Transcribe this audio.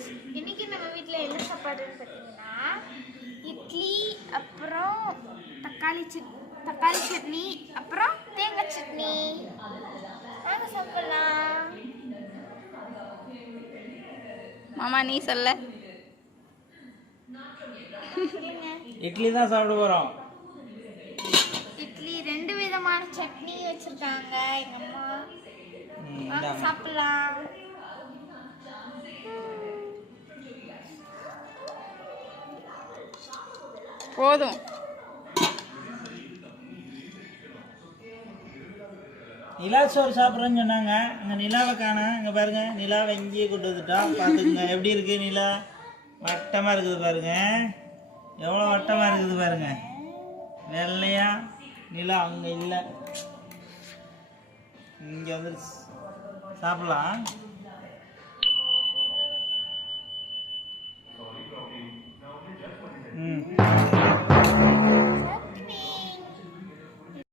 Friends, இன்னைக்கு நம்ம வீட்டில் என்ன சாப்பாடுன்னு பார்த்தீங்கன்னா இட்லி, அப்புறம் தக்காளி சட்னி, அப்புறம் தேங்காய் சட்னி. வாங்க சாப்பிடலாம். மாமா நீ சொல்ல. இட்லி தான் சாப்பிட போகிறோம். இட்லி 2 விதமான சட்னி வச்சிருக்காங்க எங்க அம்மா. வாங்க சாப்பிடலாம். போதும். நிலா சோறு சாப்பிட்றேன்னு சொன்னாங்க. அங்கே நிலாவை காணோம். இங்கே பாருங்க, நிலாவை இங்கேயே கொண்டு வந்துட்டோம். பார்த்துக்குங்க எப்படி இருக்கு நிலா. வட்டமாக இருக்குது பாருங்க, எவ்வளோ வட்டமாக இருக்குது பாருங்க. வெள்ளையா நிலா அங்கே இல்லை, இங்கே வந்து சாப்பிடலாம்.